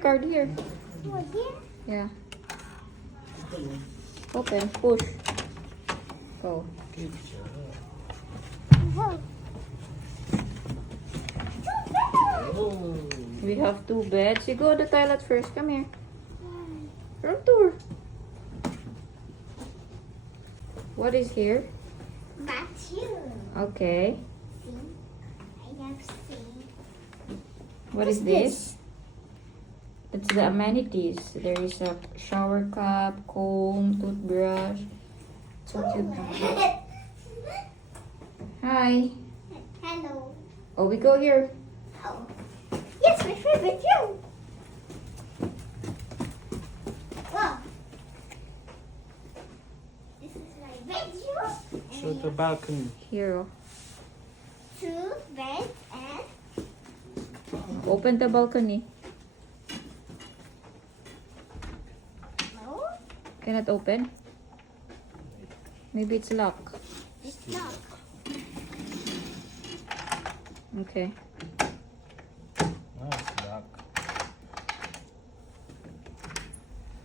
card here. Oh, here? Yeah. Open. Push. Go. Good job. Whoa. Oh. We have 2 beds. You go to the toilet first. Come here. Room tour. What is here? Bathroom. Okay. See? I have seen. What is this? It's the amenities. There is a shower cup, comb, toothbrush. So cute. Hi. Hello. Oh, we go here. Oh. Yes, my favorite room. Wow. This is my bedroom. Show the balcony. Here. 2 beds and Open the balcony. no, Cannot open? Maybe it's locked. it's not. Okay. Oh, it's locked.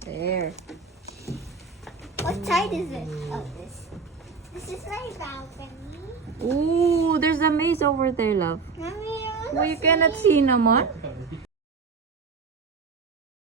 There. What side is it? Oh, this. This is my balcony. Ooh, there's a maze over there, love. Mommy, Well, you cannot see naman.